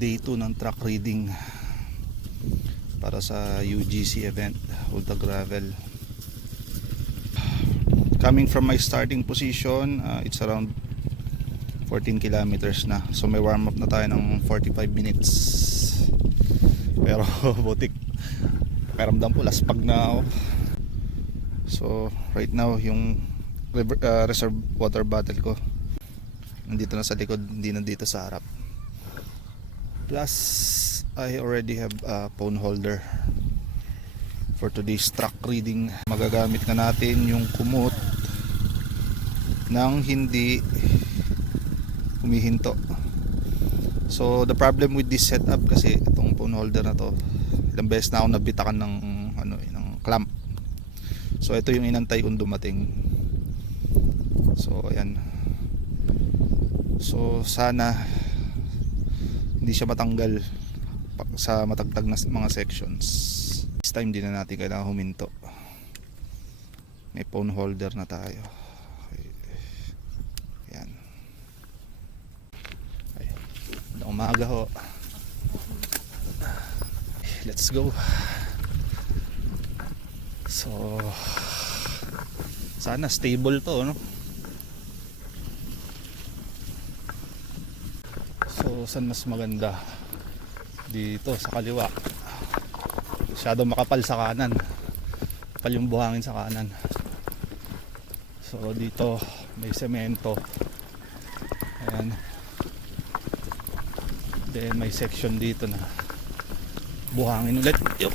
day 2 ng track reading para sa UGC event, Ultra Gravel. Coming from my starting position, it's around 14 kilometers na. So may warm up na tayo ng 45 minutes. Pero butik, pakiramdam ko laspag na ako. So right now yung reserve water bottle ko nandito na sa likod, hindi nandito sa harap. Plus I already have a phone holder for today's track reading. Magagamit na natin yung kumot nang hindi humihinto. So the problem with this setup kasi itong phone holder na to, ilang beses na ako nabitakan ng ng clamp. So ito yung inantay kong dumating. So ayan. So sana hindi siya matanggal sa matagtag na mga sections. This time din na natin kailangan huminto. May phone holder na tayo. Ayan. Ay, umaga ho. Let's go. So sana stable to, no? So saan mas maganda? Dito sa kaliwa. Masyado makapal sa kanan. Kapal yung buhangin sa kanan. So dito may semento. Ayan. Then may section dito na buhangin ulit. Yup.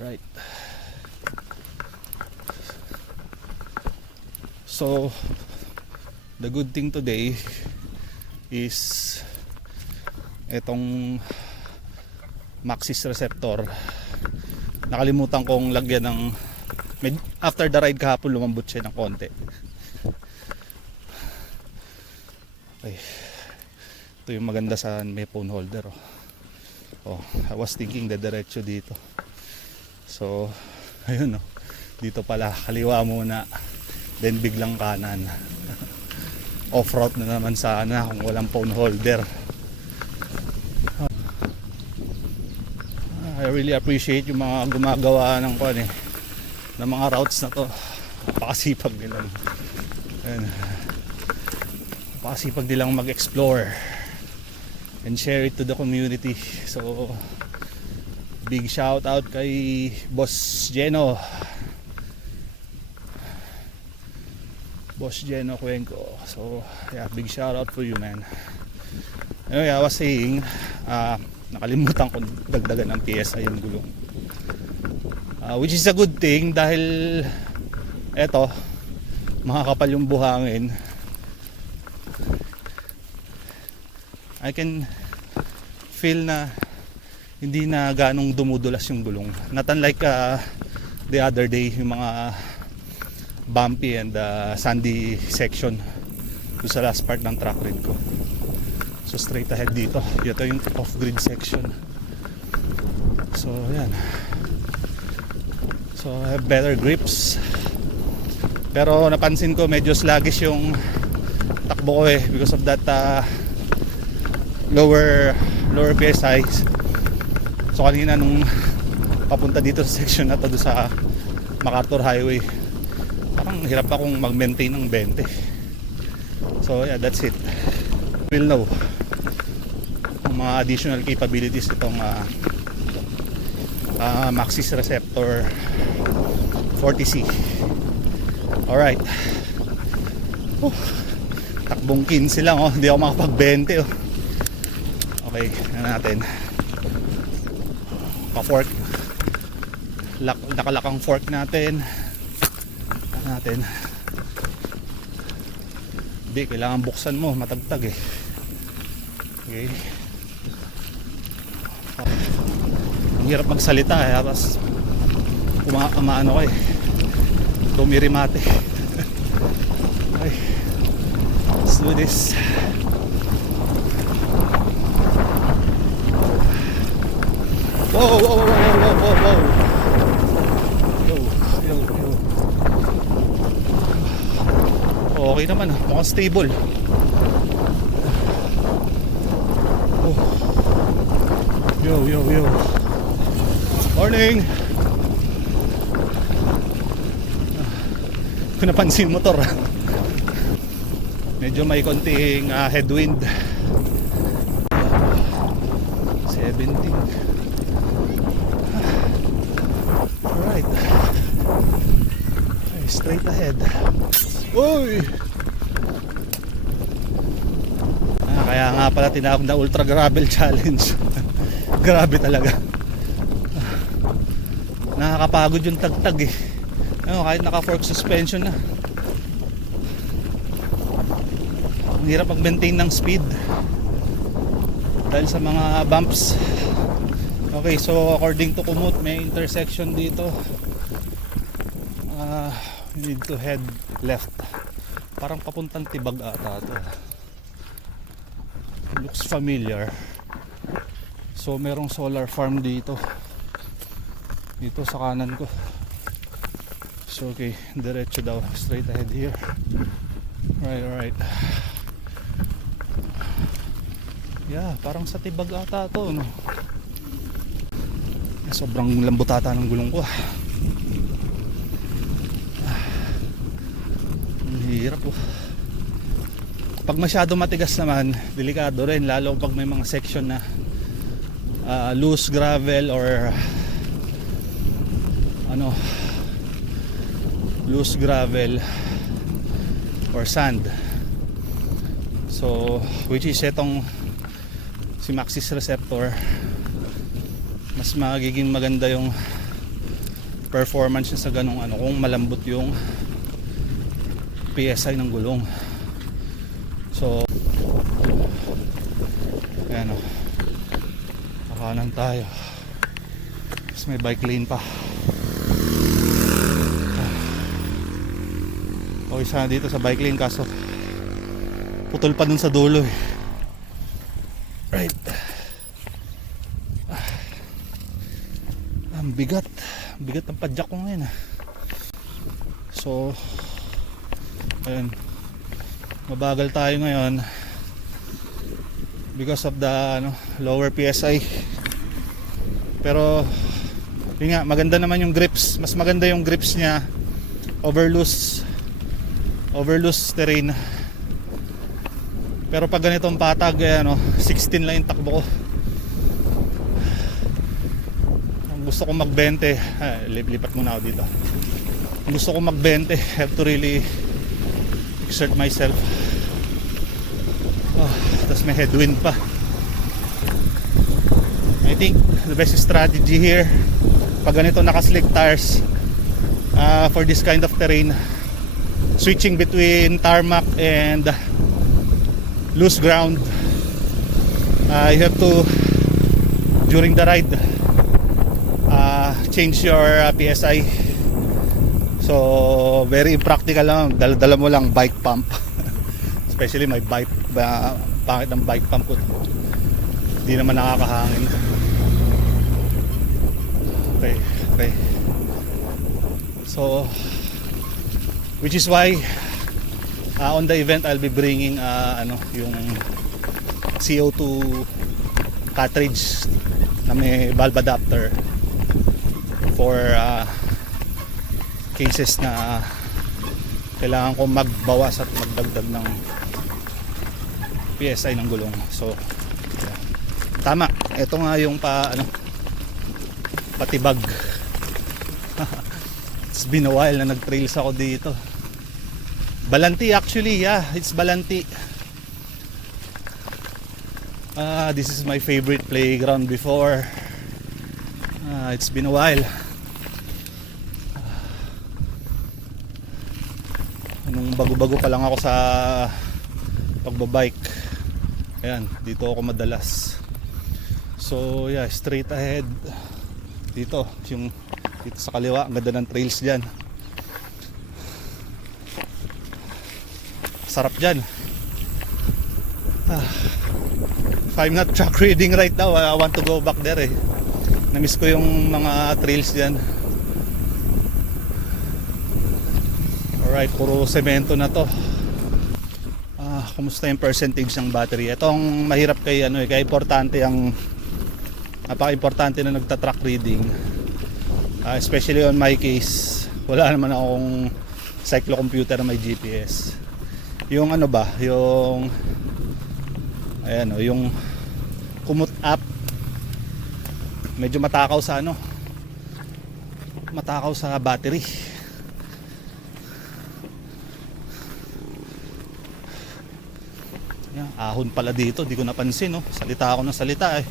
Right. So the good thing today is itong Maxxis receptor. Nakalimutan kong lagyan ng after the ride kahapon, lumambot siya ng konti. Okay. Ito yung maganda sa may phone holder. I was thinking diretso dito. So ayun, dito pala kaliwa muna, then biglang kanan. Off-road na naman sana kung walang phone holder. I really appreciate yung mga gumagawa ng ng mga routes na to. Napakasipag nilang mag-explore and share it to the community. So big shout out kay Boss Geno Cuenco. So yeah, big shout out for you, man. Anyway, I was saying, nakalimutan ko dagdagan ng PSI yung gulong, which is a good thing dahil eto, makakapal yung buhangin. I can feel na hindi na ganong dumudulas yung gulong, not unlike the other day, yung mga bumpy and sandy section doon sa last part ng track ride ko. So straight ahead dito, ito yung off-grid section. So yan. So I have better grips. Pero napansin ko medyo sluggish yung takbo ko because of that lower PSI. So kanina nung papunta dito sa section na to, doon sa MacArthur Highway, parang hirap akong mag-maintain ng 20. So yeah, that's it. We'll know kung mga additional capabilities itong Maxxis Receptor 40C. Alright. Takbong 15 lang, hindi ako makapag-20. Okay, na natin. Pa-fork. Nakalakang fork natin. Hindi, kailangan buksan mo, matagtag Okay. Ang hirap magsalita tapos umaano ko tumirimate. Okay, let's do this. Whoa. Okay naman, mukhang stable. Yo, yo, yo. Morning! Kung napansin motor, medyo may konting headwind. 17. Alright. Okay, straight ahead. Uy! Kaya nga pala tinawag na Ultra Gravel Challenge. Grabe talaga. Nakakapagod yung tagtag eh. Kahit naka-fork suspension na, ang hirap mag-maintain ng speed dahil sa mga bumps. Okay, so according to Kumut, may intersection dito. You need to head left. Parang papuntang Tibag ata ito. Looks familiar. So merong solar farm dito sa kanan ko. So okay, diretso daw, straight ahead here. Right. Yeah, parang sa Tibag ata to, no? Sobrang lambot ata ng gulong ko. Ang hirap po. Pag masyado matigas naman, delikado rin, lalo pag may mga section na loose gravel or loose gravel or sand. So which is itong si Maxxis Receptor, mas magiging maganda yung performance niya sa ganong kung malambot yung PSI ng gulong. So ayan kakanan tayo, tapos may bike lane pa. Okay sana dito sa bike lane, kaso putol pa dun sa dulo eh. Right. Ang bigat ang padjak ko ngayon. So ayun, mabagal tayo ngayon because of the lower PSI. Pero yun nga, maganda naman yung grips. Mas maganda yung grips niya over loose terrain. Pero pag ganitong patag 16 lang yung takbo ko. Ang gusto ko mag-20, lipat muna ako dito. Ang gusto ko mag-20, have to really exert myself. Tapos may headwind pa. I think the best strategy here, pag ganito naka-slick tires, for this kind of terrain, switching between tarmac and loose ground, you have to, during the ride, change your PSI. So very impractical lang, dala mo lang bike pump. Especially my bike, pangit ng bike pump ko, hindi naman nakakahangin. Okay. So which is why on the event I'll be bringing yung CO2 cartridge na may valve adapter for cases na kailangan ko magbawas at magdagdag ng PSI ng gulong. So yeah. Tama, ito nga yung patibag. It's been a while na nag-trails ako dito. Balanti actually, yeah, it's Balanti. This is my favorite playground before. It's been a while. Nung bago-bago pa lang ako sa pagbabike, ayan, dito ako madalas. So yeah, straight ahead dito, dito sa kaliwa, ang ganda ng trails dyan. Sarap dyan. If I'm not track reading right now, I want to go back there eh. Namiss ko yung mga trails dyan. Alright, puro semento na to. Kumusta yung percentage ng battery? Itong mahirap kay kaya importante ang Napaka-importante na nagta-track reading. Especially on my case, wala naman akong cyclocomputer na may GPS. Yung ano ba, yung ayan o, yung Komoot app, medyo matakaw sa ano, matakaw sa battery. Yan, ahon pala dito, di ko napansin, no? Salita ako ng salita eh.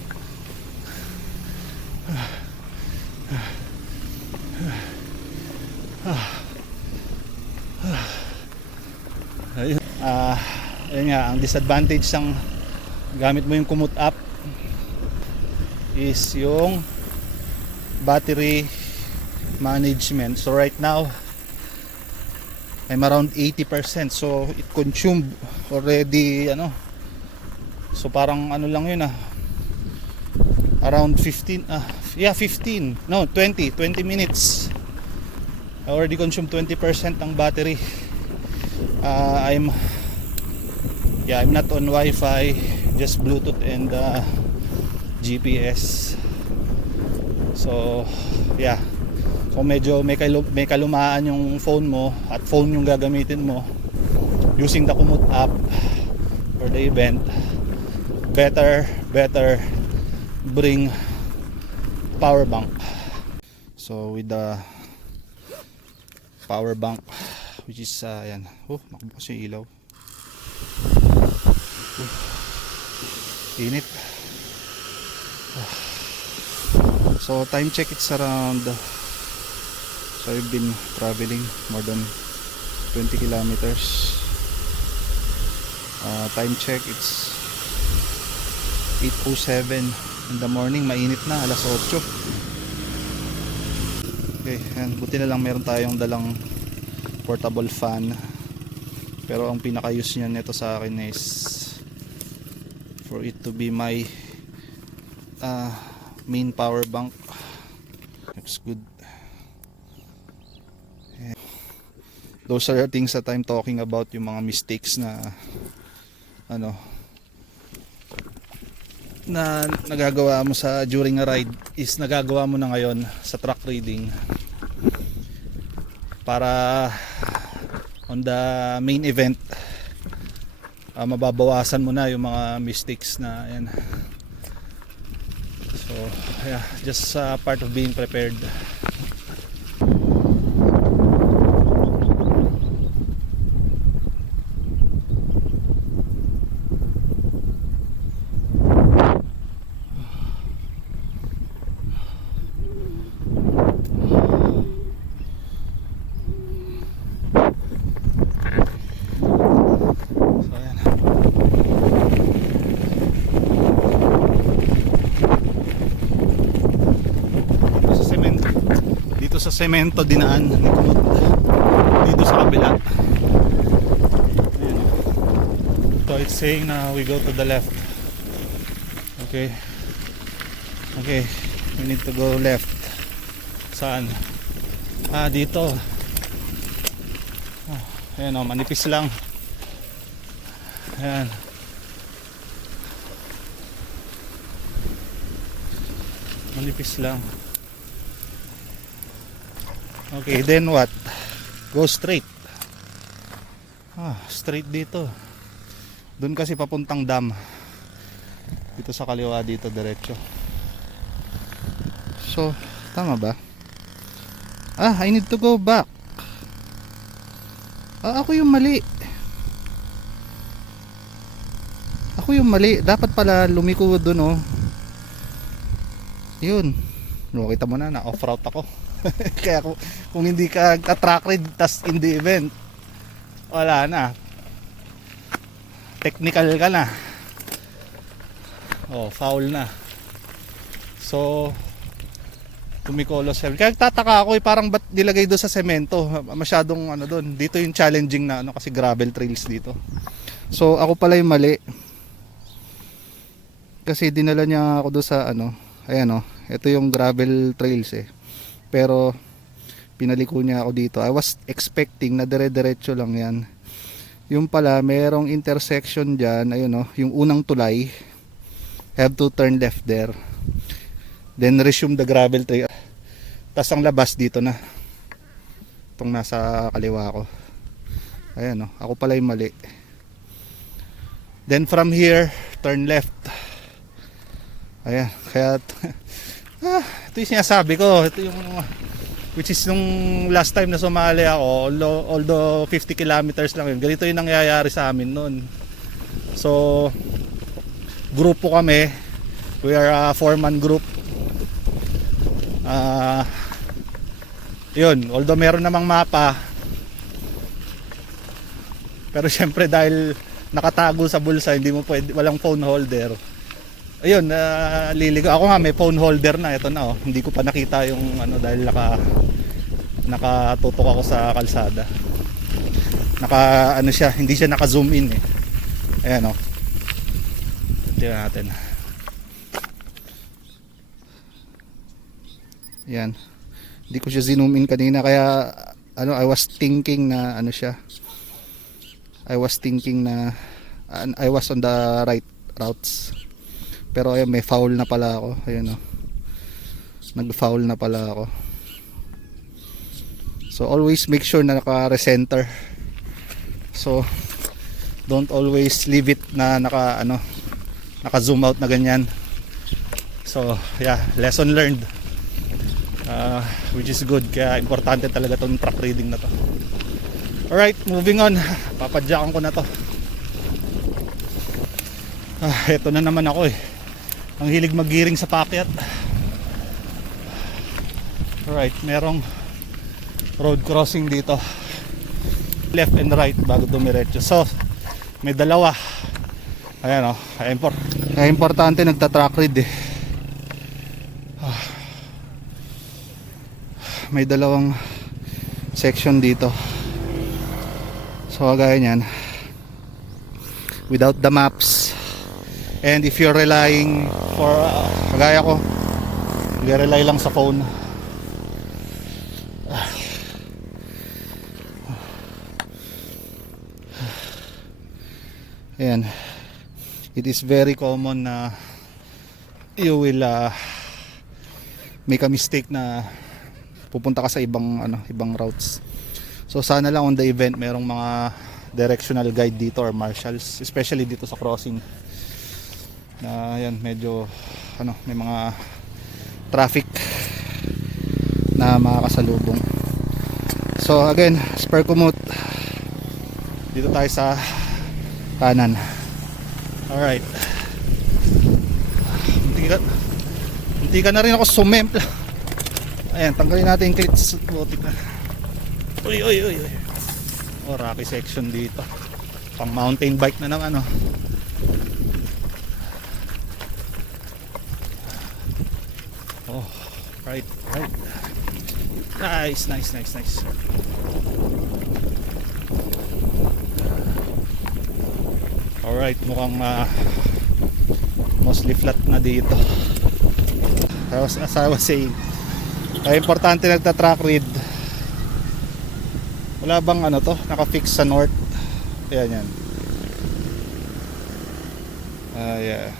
Ayun. Ayun nga, ang disadvantage ng gamit mo yung Komoot app is yung battery management. So right now I'm around 80%, so it consumed already ano. So parang ano lang yun around 15 15 no 20 minutes. I already consumed 20% ng battery. I'm not on Wi-Fi, just Bluetooth and GPS. So yeah, kung medyo may kalumaan yung phone mo at phone yung gagamitin mo using the Komoot app for the event, better bring power bank. So with the power bank, which is ayan, nakabukas yung ilaw. Init. So time check, it's around, so I've been traveling more than 20 kilometers. Time check, it's 8:07 in the morning. Mainit na, alas 8. Okay, and buti na lang meron tayong dalang portable fan. Pero ang pinaka-use niya nito sa akin is for it to be my main power bank. Looks good. And those are the things that I'm talking about, yung mga mistakes na ano na nagagawa mo sa during a ride is nagagawa mo na ngayon sa track reading para on the main event mababawasan mo na yung mga mistakes na yan. So yeah, just part of being prepared. Sa semento dinaan ni Komoot dito sa kabila. Ayan. So it's saying na we go to the left. Okay, we need to go left. Saan? Dito. Ayan o, manipis lang. Ayan. Manipis lang. Okay, then what? Go straight. Straight dito. Doon kasi papuntang dam. Dito sa kaliwa, dito diretso. So, tama ba? I need to go back. Ako yung mali. Dapat pala lumiko doon, oh. Yun. Kita mo na off-route ako. Kaya kung hindi ka track read tas in the event, wala na, technical ka na, foul na. So tumikolo self. Kaya tataka ako parang ba't nilagay doon sa semento, masyadong doon. Dito yung challenging na kasi gravel trails dito. So ako pala yung mali, kasi dinala niya ako doon sa ayan ito yung gravel trails pero pinaliko niya ako dito. I was expecting na dire-diretso lang yan. Yung pala merong intersection dyan, ayun yung unang tulay, have to turn left there. Then resume the gravel trail. Tas ang labas dito na. Itong nasa kaliwa ko. Ayan, oh, ako pala yung mali. Then from here, turn left. Ayan, kaya ito yung sinasabi ko. Ito yung which is nung last time na sumali ako, although 50 kilometers lang yun, ganito yung nangyayari sa amin noon. So grupo kami, we are a 4-man group. Yun, although meron namang mapa, pero syempre dahil nakatago sa bulsa, hindi mo pwede, walang phone holder. Ayun, liligaw ako nga, may phone holder na, ito na, oh. Hindi ko pa nakita yung ano dahil nakatutok ako sa kalsada. Ano siya, hindi siya naka-zoom in eh. Ayan, oh. Tingnan natin. Yan. Hindi ko siya zoom in kanina kaya ano, I was thinking na ano siya. I was on the right routes. Pero ayun, may foul na pala ako. Ayun, oh. Nag-foul na pala ako. So always make sure na naka-recenter. So don't always leave it na naka-zoom out na ganyan. So yeah, lesson learned. Which is good, kaya importante talaga tong track reading na to. Alright, moving on. Papadyakan ko na to. Eto na naman ako eh. Ang hilig maggiring sa paakyat. Alright, merong road crossing dito, left and right bago dumiretso. So may dalawa. Ayan, oh, kaya importante nagta-track read eh. May dalawang section dito. So kagaya nyan, without the maps, and if you're relying for kagaya ko, nag-rely lang sa phone. Ayan, it is very common na you will make a mistake na pupunta ka sa ibang routes. So sana lang on the event merong mga directional guide dito or marshals, especially dito sa crossing. Ayan, medyo may mga traffic na makakasalubong. So again, spur commute. Dito tayo sa kanan. Alright. Hindi ka na rin ako sumempla. Ayan, tanggalin natin yung cleats. Butik na. Uy. Oh, rocky section dito. Pang mountain bike na naman, ano. Oh, right. Nice. Alright, mukhang mostly flat na dito. As I was saying, ay importante nagta-track read. Wala bang naka-fix sa north? Ayan yan. Yeah.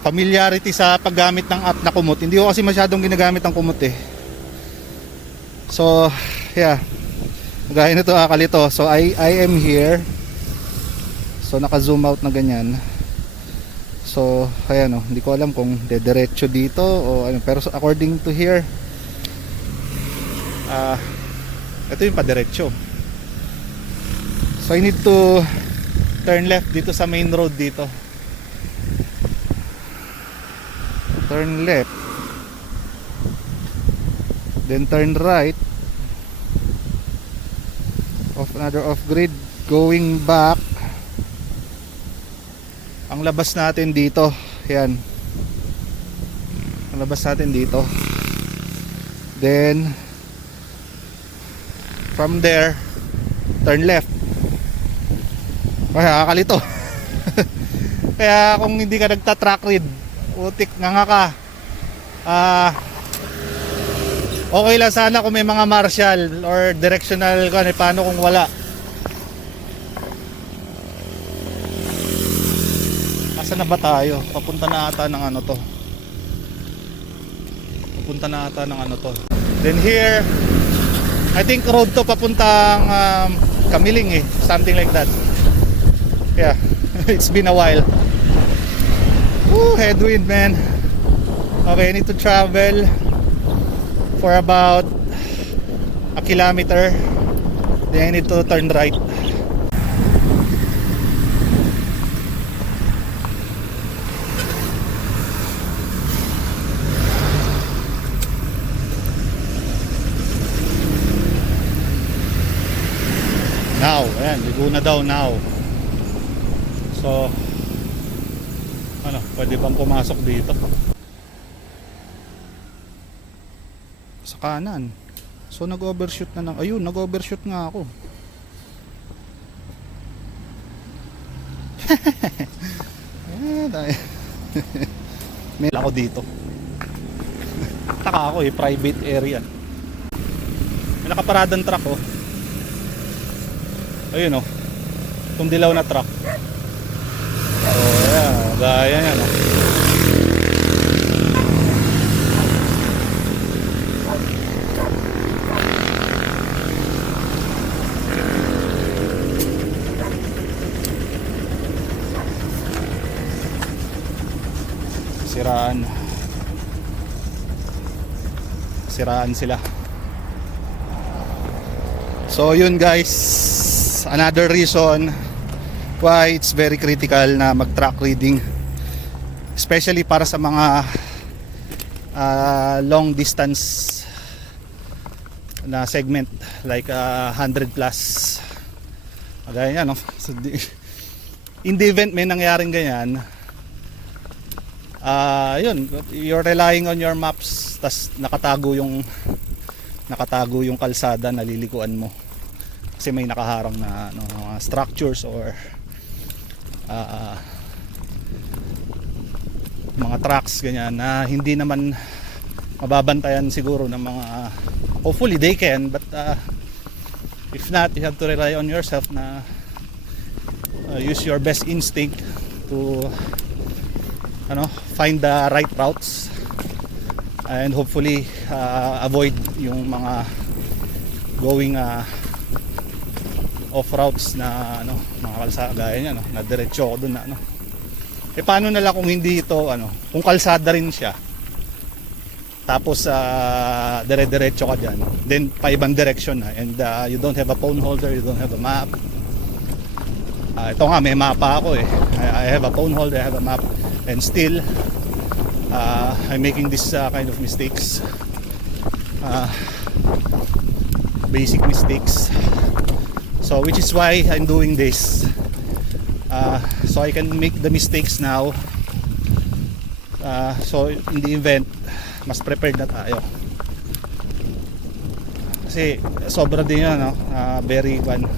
Familiarity sa paggamit ng app na Komoot. Hindi ko kasi masyadong ginagamit ang Komoot eh. So yeah, gaya nito kalito. So I am here. So naka-zoom out na ganyan. So ayan, hindi ko alam kung dediretso dito o ano, pero according to here, ito yung padiretso. So I need to turn left dito sa main road dito. Turn left, then turn right, another off grid, going back. Ang labas natin dito, yan. Ang labas natin dito. Then from there, turn left. Kaya kakalito. Kaya kung hindi ka nagta-track read, utik nga ka. Okay lang sana kung may mga marshal or directional paano kung wala. Saan na ba tayo? Papunta na ata ng to. papunta na ata ng ano to. Then here, I think road to papuntang Kamiling eh, something like that. Yeah, it's been a while. Woo, headwind man. Okay, I need to travel for about a kilometer. Then I need to turn right. Now, ayan, ligo na daw now. So, ano, pwede bang pumasok dito? Sa kanan. So, nag-overshoot na ng... Ayun, nag-overshoot nga ako. May ako dito. Taka ako eh, private area. May nakaparadang truck oh. Ayun oh, itong dilaw na truck. Oh yeah, gaya yan oh. Siraan sila. So yun guys, another reason why it's very critical na mag track reading, especially para sa mga long distance na segment like 100 plus. Gaya yan no? So, in the event may nangyaring ganyan, yun, you're relying on your maps, tas nakatago yung kalsada, nalilikuan mo kasi may nakaharang na ano, structures or mga trucks ganyan na hindi naman mababantayan siguro ng mga, hopefully they can, but if not, you have to rely on yourself na use your best instinct to find the right routes and hopefully avoid yung mga going off routes na mga kalsada gaya niya na diretso ako doon na paano na lang kung hindi ito kung kalsada rin siya tapos dire-diretso ka dyan, then pa ibang direction na and you don't have a phone holder, you don't have a map. Ito nga may mapa ako eh, I have a phone holder, I have a map, and still I'm making this kind of mistakes, basic mistakes. So which is why I'm doing this, so I can make the mistakes now, so in the event mas prepared na tayo kasi sobra din yan very fun.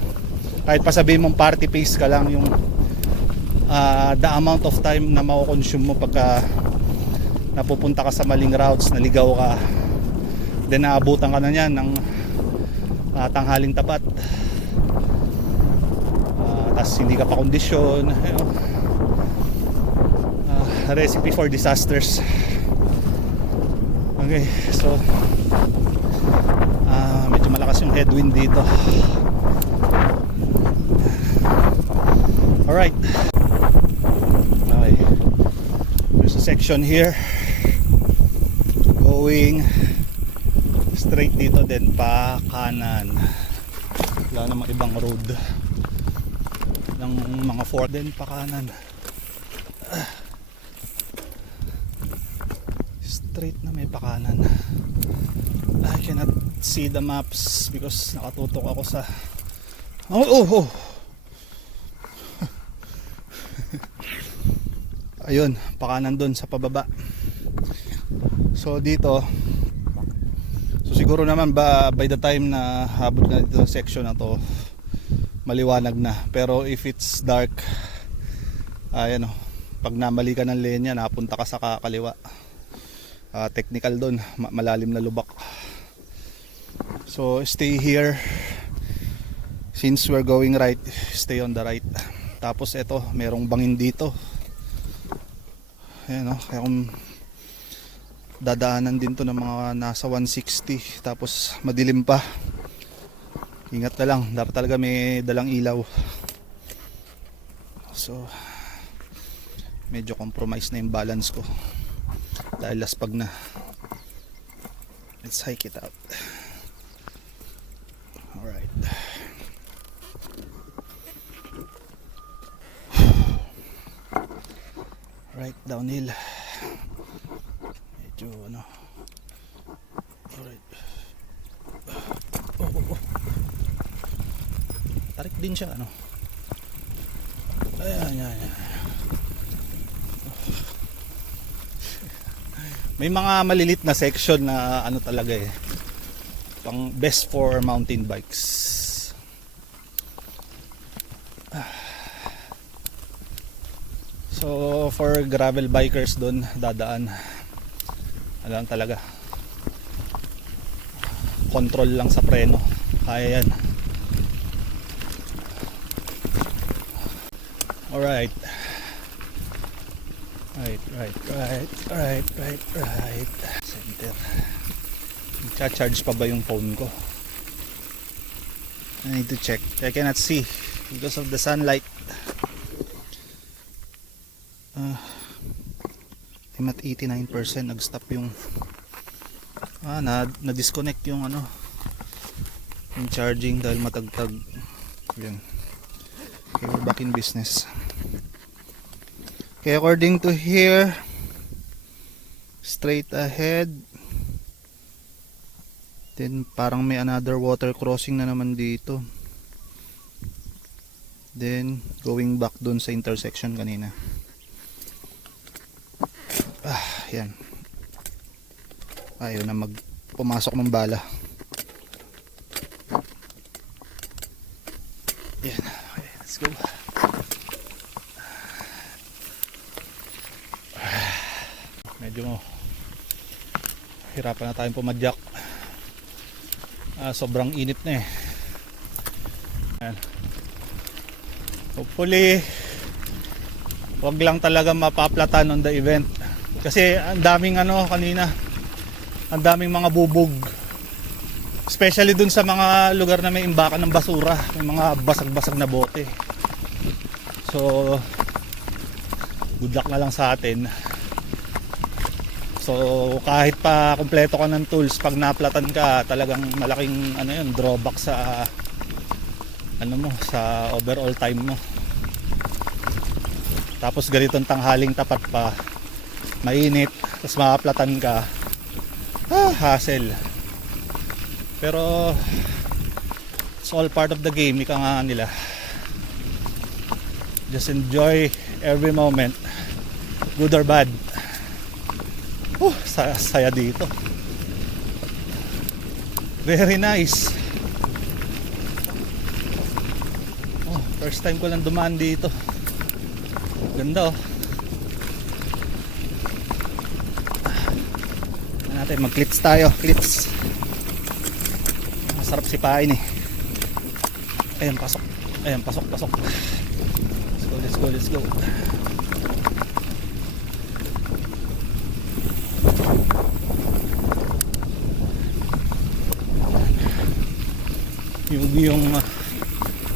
Kahit pa sabihin mong party pace ka lang, yung the amount of time na mako-consume mo pagka napupunta ka sa maling routes, naligaw ka, then naabutan ka na niyan ng tanghaling tapat, tas hindi ka pa kondisyon, recipe for disasters. Okay, so medyo malakas yung headwind dito. Alright, okay, there's a section here going straight dito, then pa kanan, wala namang ibang road ng mga Ford, then pa kanan, straight na may pa kanan. I cannot see the maps because nakatutok ako sa ayun, pakanan doon sa pababa. So dito, so siguro naman by the time na habot na dito sa section na to, maliwanag na. Pero if it's dark, ayan pag namali ka ng lenya, napunta ka sa kakaliwa, technical doon, malalim na lubak. So stay here, since we're going right, stay on the right. Tapos ito, merong bangin dito. Ayan kaya kung Dadaanan din to ng mga nasa 160, tapos madilim pa. Ingat na lang, dapat talaga may dalang ilaw. So medyo compromise na yung balance ko dahil laspag na. Let's hike it out. Alright. Right, downhill. Medyo ano. Alright. Oh. Tarik din siya, ano. Ayan. May mga malilit na section na ano talaga eh, pang best for mountain bikes. So for gravel bikers doon dadaan, alam talaga, control lang sa preno, kaya yan. Alright. Right. Center. Cha-charge pa ba yung phone ko? I need to check. I cannot see because of the sunlight. I'm at 89%. Nag-stop yung na-disconnect yung ano, yung charging dahil matagtag. Yan. Okay, we're back in business. Okay, according to here, straight ahead, then parang may another water crossing na naman dito, then going back dun sa intersection kanina. Yan, ayaw na pumasok ng bala. Yan, okay, let's go. Medyo hirapan na tayong pumadyak. Sobrang init na eh. Ayan. Hopefully wag lang talaga mapaplatan on the event, kasi ang daming ano kanina, ang daming mga bubog, especially dun sa mga lugar na may imbakan ng basura, may mga basag-basag na bote. So good luck na lang sa atin. So kahit pa kumpleto ka ng tools, pag naplatan ka, talagang malaking ano yun, drawback sa ano mo, sa overall time mo. Tapos ganitong tanghaling tapat pa, mainit, tapos maplatan ka, hassle. Pero it's all part of the game, ika nga nila. Just enjoy every moment, good or bad. Saya dito. Very nice. First time ko lang dumaan dito. Ganda oh. Natin mag-clips tayo, clips. Masarap sipain eh. Ayan, pasok. Let's go. Yung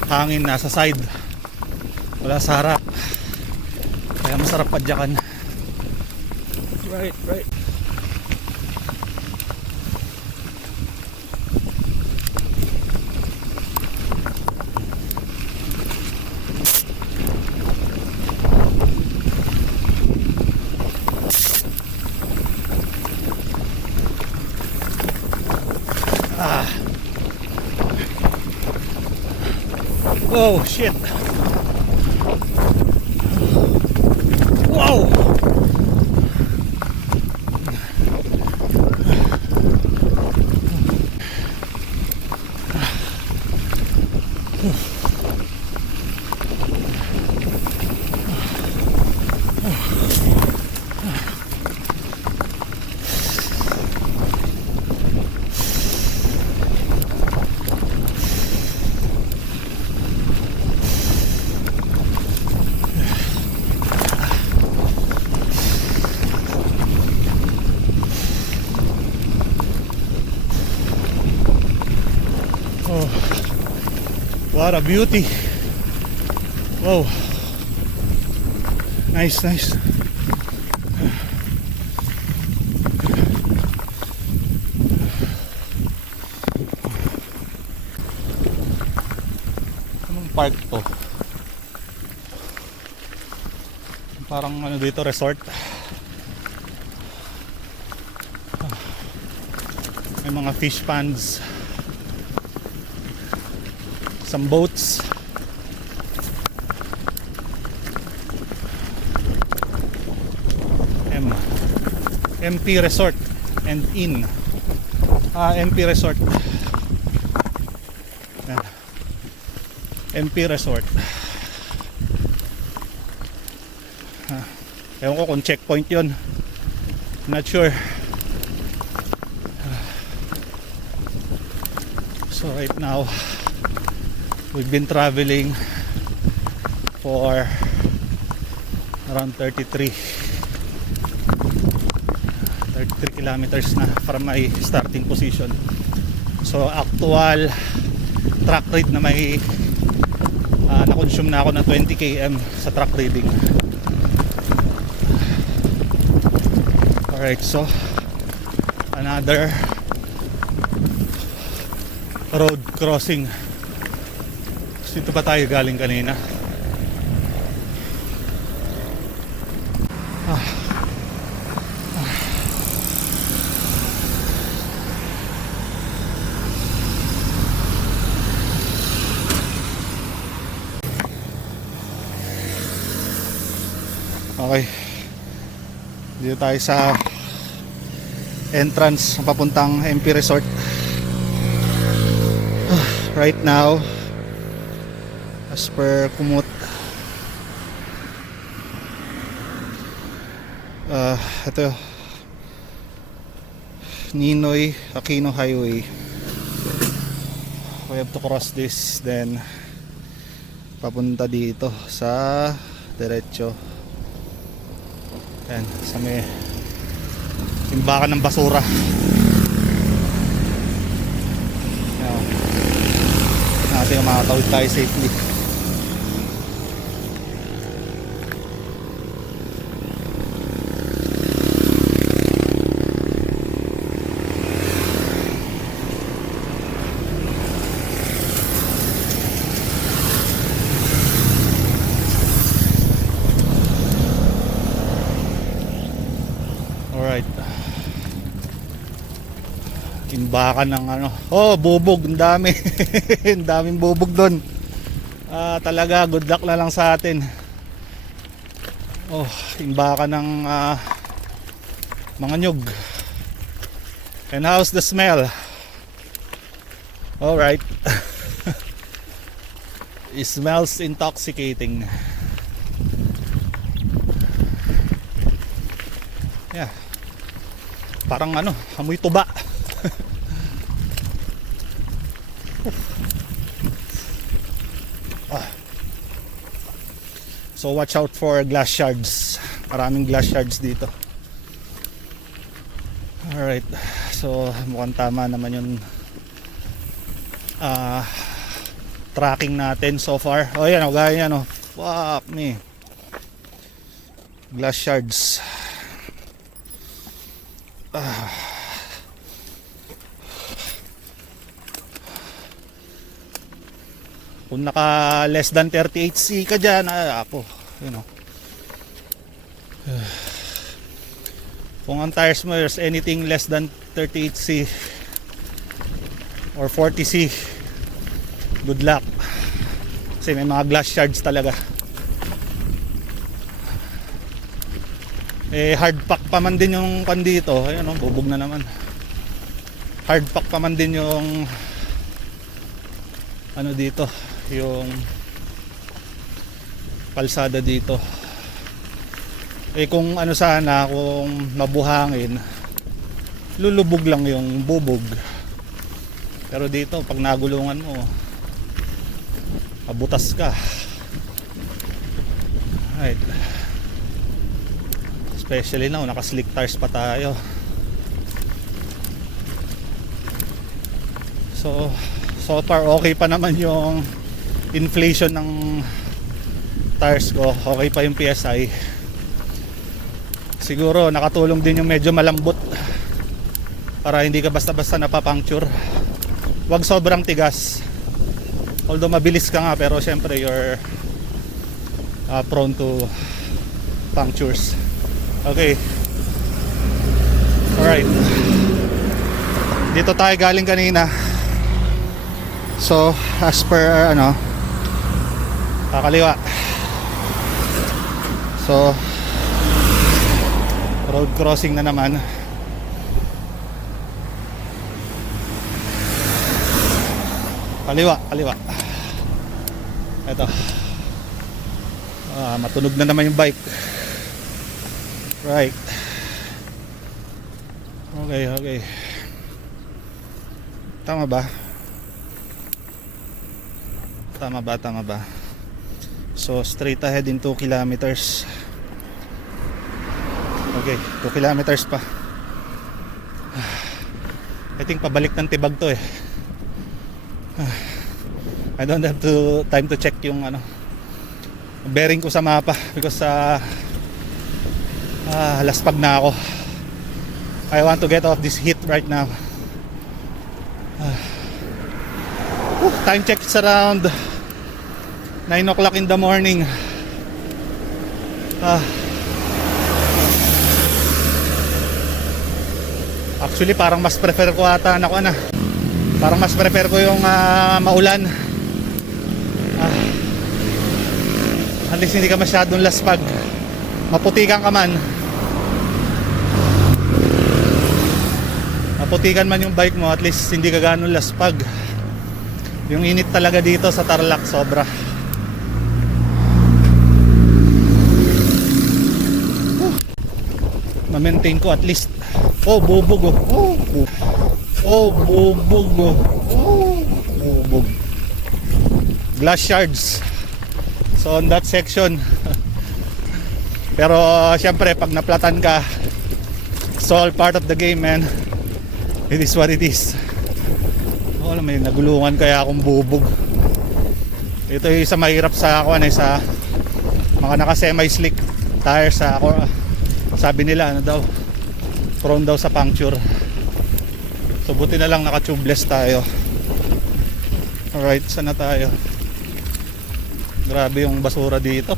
hangin nasa side, wala sa harap, kaya masarap padyakan. Right. Oh shit. Wow. What a beauty. Wow. Nice, nice. Anong park to? Parang ano dito, resort. May mga fish ponds, some boats. MP Resort and Inn. MP Resort. Yan. MP Resort. Ewan ko kung checkpoint yun. Not sure. So right now we've been traveling for around 33 kilometers na from my starting position. So actual track read na may na-consume na ako na 20 km sa track reading. Alright, so another road crossing. Dito pa tayo galing kanina. Okay, dito tayo sa entrance papuntang MP Resort. Right now, as per Kumut, ito Ninoy Aquino Highway. We have to cross this, then papunta dito sa diretso. Yan, sa may timbakan ng basura. Yan, natin makatawid tayo safely. Alright. Timbakan ng ano. Oh, bubog, ang dami. Ang daming bubog doon. Talaga good luck na lang sa atin. Oh, timbakan ng mga nyug. And how's the smell? Alright. It smells intoxicating. Yeah. Parang ano, amoy tuba. So watch out for glass shards. Maraming glass shards dito. Alright. So mukhang tama naman yung tracking natin so far. Oh yan, gaya yan, oh. Fuck me. Glass shards. Kung naka less than 38C ka dyan, ako, you know. Kung ang tires mo is anything less than 38C or 40C, good luck. Kasi may mga glass shards talaga. Hard pack pa man din yung kan dito. Ayun, bubog na naman. Hard pack pa man din yung ano dito, yung kalsada dito. Kung ano sana, kung mabuhangin, lulubog lang yung bubog. Pero dito pag nagulungan mo, abutas ka. Right. Especially now, naka-slick tires pa tayo. So far okay pa naman yung inflation ng tires ko, okay pa yung PSI. Siguro nakatulong din yung medyo malambot para hindi ka basta-basta napapuncture. Wag sobrang tigas, although mabilis ka nga, pero syempre you're prone to punctures. Okay, alright, dito tayo galing kanina. So as per kakaliwa. So road crossing na naman. Kaliwa. Ito. Matunog na naman yung bike. Right. Okay. Tama ba? So straight ahead in 2 kilometers. Okay, 2 kilometers pa. I think pabalik ng Tibag to eh. I don't have time to check yung bearing ko sa mapa because laspag na ako. I want to get off this heat right now. Time check is around 9 o'clock in the morning. Actually parang mas prefer ko ata parang mas prefer ko yung maulan. At least hindi ka masyadong laspag. Maputikan ka man, maputikan man yung bike mo, at least hindi ka ganun laspag. Yung init talaga dito sa Tarlac sobra. Ma-maintain ko at least. Bubog. Bubog. Glass shards. So on that section. Pero syempre pag naplatan ka, it's all part of the game, man. It is what it is. Alam mo, nagulungan kaya akong bubog. Ito yung isa mahirap sa sa mga naka semi-slick tires ako. Sabi nila prone daw sa puncture. So buti na lang naka-tubeless tayo. Alright, saan na tayo? Grabe yung basura dito.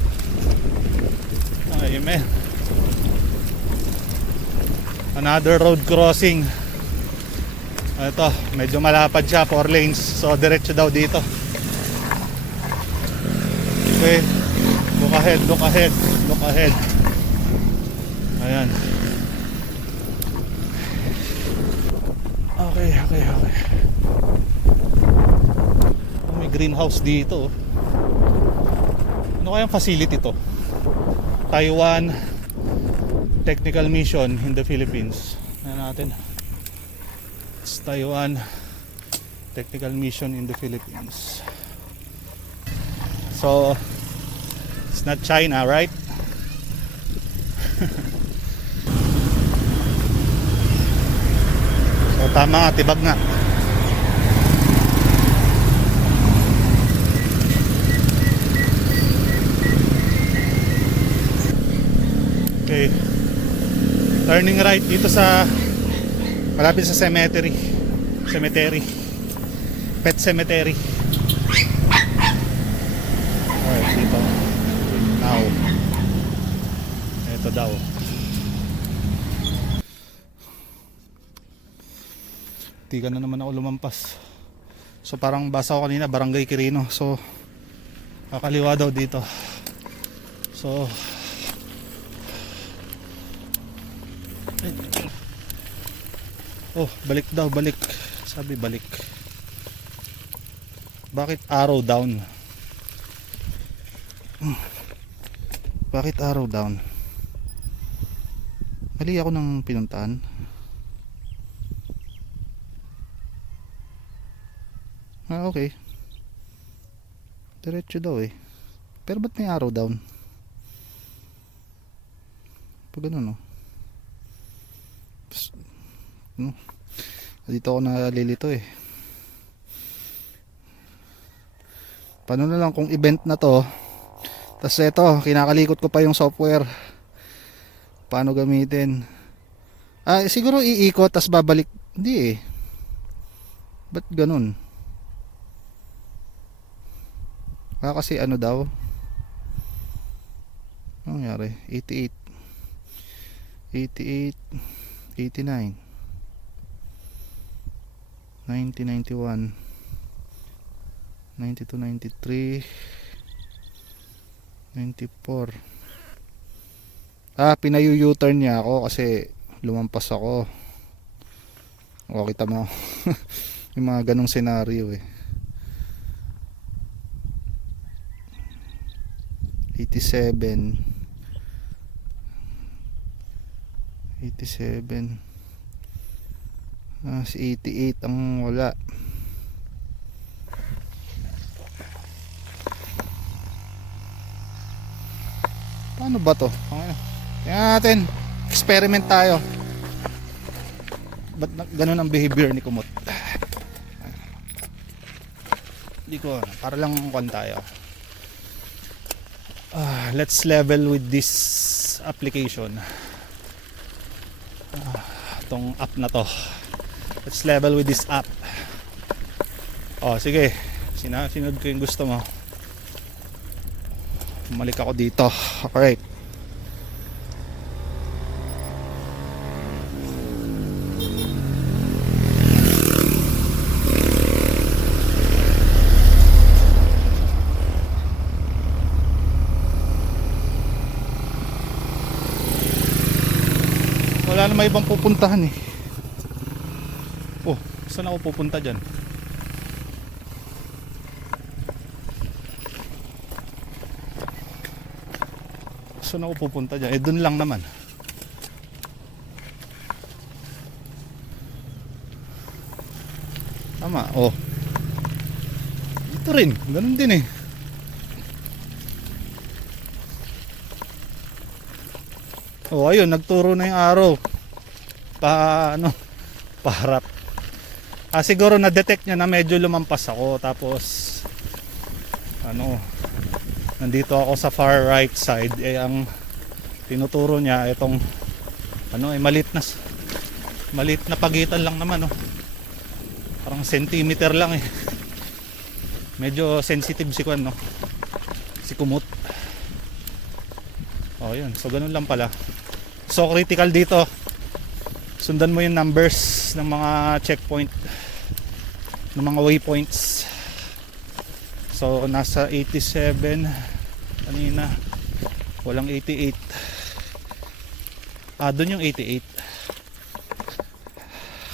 Ay man. Another road crossing. Ito, medyo malapad siya, 4 lanes. So diretso daw dito. Okay, look ahead. Ayan. Okay. May greenhouse dito. Ano kayang facility to? Taiwan Technical Mission in the Philippines. Ayan natin. It's Taiwan Technical Mission in the Philippines. So it's not China, right? So tama nga, Tibag nga. Okay, turning right dito sa malapit sa cemetery, pet cemetery. Alright, dito now, ito daw. Tigan na naman ako lumampas. So parang basa ko kanina Barangay Quirino. So kakaliwa daw dito. So balik. Sabi balik. Bakit arrow down? Bakit arrow down? Mali ako ng pinuntahan. Okay. Diretso daw eh. Pero ba't may arrow down? Pag ganun dito ako nalilito eh. Paano na lang kung event na to, tas eto kinakalikot ko pa yung software, paano gamitin. Siguro iikot tas babalik. Hindi eh, ba't ganun? Kasi ano daw, anong nangyari? 88, 88, 89, 90, 91, 92, 93, 94. Pinayu U-turn niya ako kasi lumampas ako. O, kita mo. Yung mga ganong senaryo eh. 87, 87. Si 88 ang wala. Paano ba to? Tingnan natin. Experiment tayo. Ba't ganun ang behavior ni Kumot? Hindi ko, para lang kuwan tayo. Let's level with this application. Itong app na to. Let's level with this app. Sige. Sinunod ko yung gusto mo. Bumalik ako dito. Alright. Wala na may ibang pupuntahan eh. Saan ako pupunta dyan? Saan ako pupunta dyan? Dun lang naman. Tama, dito rin, ganun din eh. Ayun, nagturo na yung arrow. Paharap. Siguro na-detect niya na medyo lumampas ako. Tapos nandito ako sa far right side. Ang tinuturo niya itong maliit na pagitan lang naman. Parang centimeter lang eh. Medyo sensitive si si Kumot. Yun. So ganun lang pala. So critical dito, sundan mo yung numbers ng mga checkpoint, ng mga waypoints. So nasa 87 kanina, walang 88. Doon yung 88.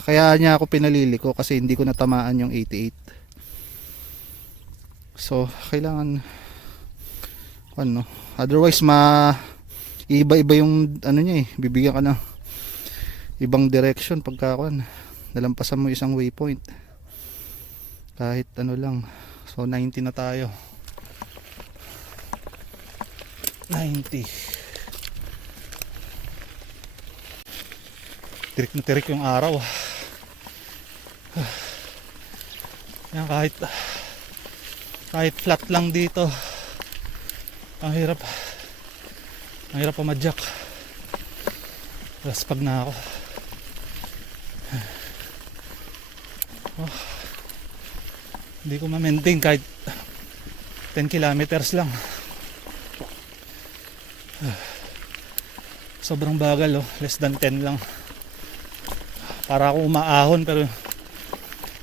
Kaya niya ako pinalili ko kasi hindi ko natamaan yung 88. So kailangan otherwise iba-iba yung niya eh. Bibigyan ka ng ibang direction pagka nalampasan mo isang waypoint. Kahit lang. So 90 na tayo. 90. Tirik na tirik yung araw. Yan, kahit flat lang dito, ang hirap pumadyak. Laspag na ako. Hindi ko ma-maintain kahit 10 kilometers lang. Sobrang bagal less than 10 lang. Para ako umaahon pero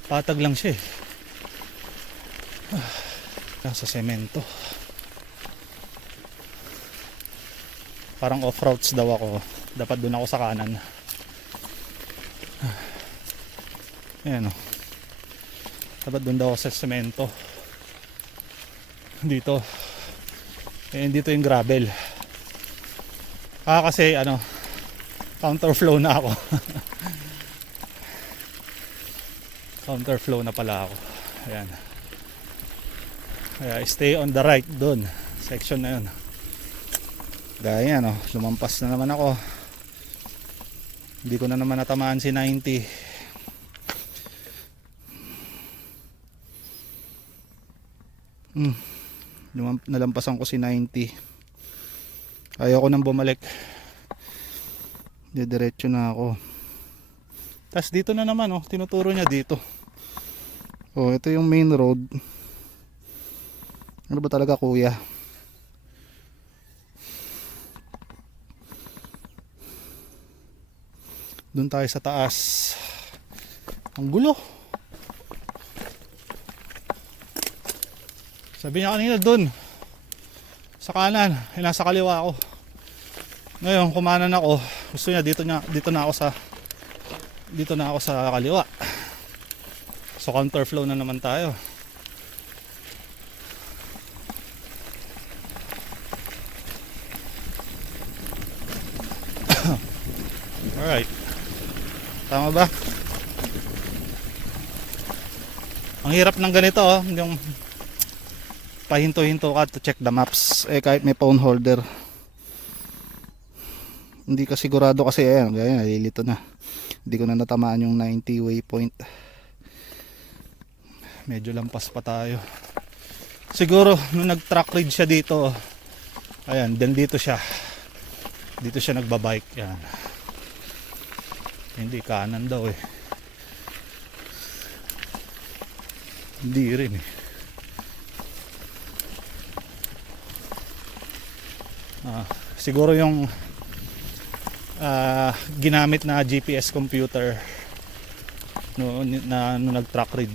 patag lang siya eh. Sa semento. Parang off routes daw ako. Dapat doon ako sa kanan. Ayan dapat doon daw ako sa semento. Dito. Dito yung gravel. Kasi counterflow na ako. Counterflow na pala ako. Ayan. Kaya stay on the right doon. Section na yun. Gaya lumampas na naman ako. Hindi ko na naman natamaan si 90. Nalampasan ko si 90. Ayaw ko nang bumalik. Diretso na ako. Tapos dito na naman, oh, tinuturo niya dito. Oh, ito yung main road. Ano ba talaga, kuya? Doon tayo sa taas. Ang gulo. Sabi niya kanina doon sa kanan, nasa kaliwa ako. Ngayon kumanan ako, gusto niya dito na ako sa kaliwa. So counterflow na naman tayo. Alright, tama ba? Ang hirap ng ganito, oh, yung pahinto-hinto ka to check the maps. Kahit may phone holder, hindi ka sigurado kasi ayan, nalilito na. Hindi ko na natamaan yung 90 waypoint. Medyo lampas pa tayo. Siguro nung nag-track read siya dito, ayan, then dito siya nagbabike. Yan. Hindi, kanan daw eh. Hindi rin eh. Siguro yung ginamit na GPS computer no nag-track read,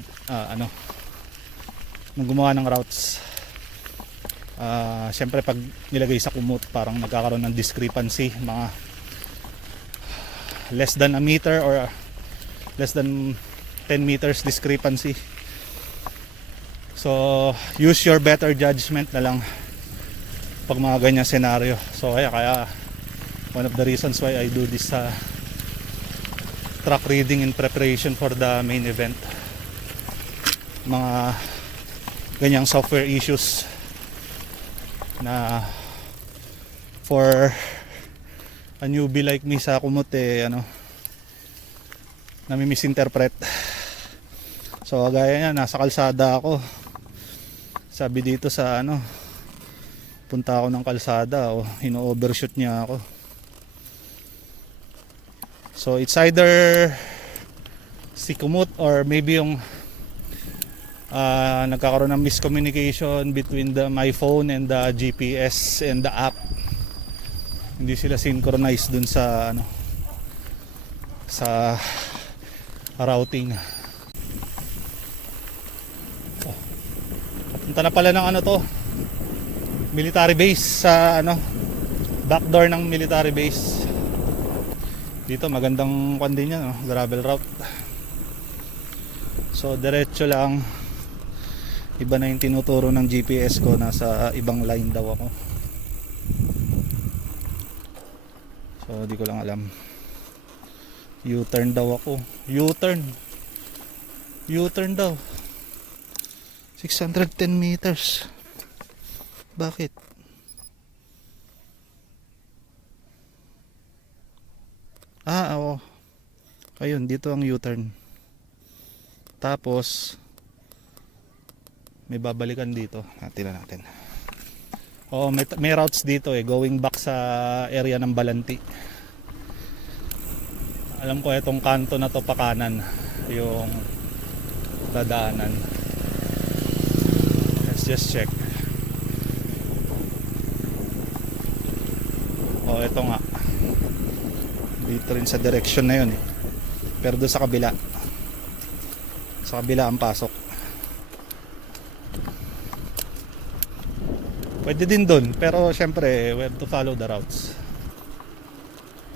nung gumawa ng routes, syempre pag nilagay sa kumot parang nagkakaroon ng discrepancy, mga less than a meter or less than 10 meters discrepancy. So use your better judgment na lang pag mga ganyan senaryo. So kaya one of the reasons why I do this track reading in preparation for the main event, mga ganyang software issues na for a newbie like me sa kumot nami-misinterpret. So gaya niya, nasa kalsada ako, sabi dito sa punta ako ng kalsada, ino-overshoot niya ako. So it's either si kumot or maybe yung nagkakaroon ng miscommunication between my phone and the GPS and the app. Hindi sila synchronized dun sa sa routing. Papunta na pala ng to, military base, sa backdoor ng military base. Dito magandang kwan din yan, gravel route. So diretso lang. Iba na yung tinuturo ng GPS ko, nasa ibang line daw ako. So di ko lang alam. U-turn daw ako. U-turn daw. 610 meters. Bakit? Oo. Ayun, dito ang U-turn. Tapos may babalikan dito. Tingnan natin. May routes dito going back sa area ng Balanti. Alam ko itong kanto na to pa kanan yung dadaanan. Let's just check. Ito nga. Dito rin sa direction na yun pero doon sa kabila ang pasok. Pwede din doon, pero syempre we have to follow the routes.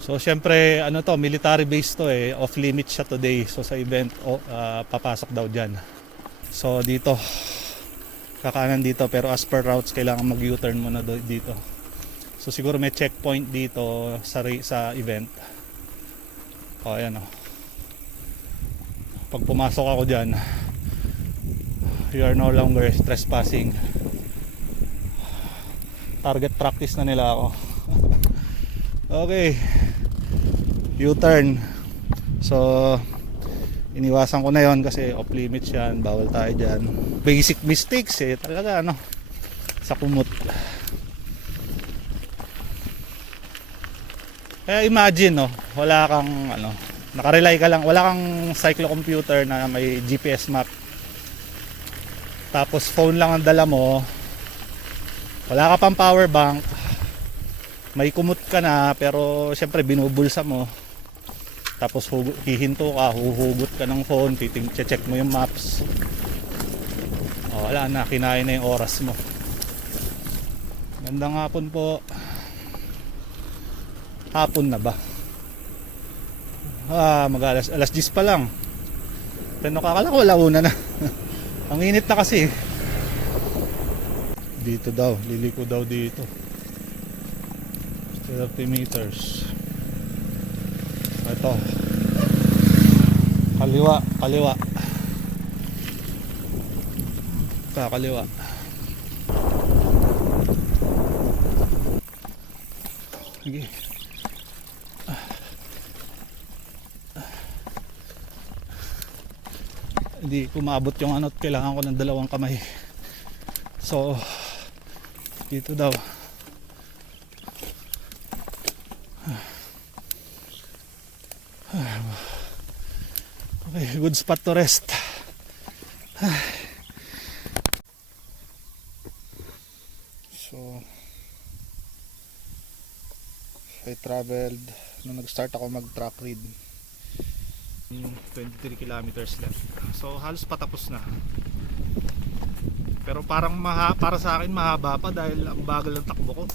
So syempre military base to off limit siya today. So sa event papasok daw dyan. So dito kakanan dito, pero as per routes kailangan mag U-turn muna dito. So siguro may checkpoint dito sa event. Ayan pag pumasok ako dyan, you are no longer trespassing. Target practice na nila ako. Okay, U-turn. So iniwasan ko na yon kasi off limits yan, bawal tayo dyan. Basic mistakes talaga ano, sa kumot. Kaya imagine no, wala kang ano, nakarely ka lang, wala kang cyclocomputer na may GPS map, tapos phone lang ang dala mo, wala ka pang power bank, may kumot ka na pero syempre binubulsa mo, tapos hihinto ka, huhugot ka ng phone, check mo yung maps, wala na, kinain na yung oras mo. Gandang hapon po. Hapon na ba? Alas 10 pa lang. Pero kakala ko wala na. Ang init na kasi. Dito daw, liliko daw dito. 30 meters. Ito. Kaliwa. Kaliwa. Sige. Hindi kumabot yung ano, kailangan ko ng 2 kamay. So dito daw. Okay, good spot to rest. So I traveled nung nag-start ako mag-track read, 23 kilometers left. So halos patapos na. Pero parang para sa akin mahaba pa dahil ang bagal ng takbo ko.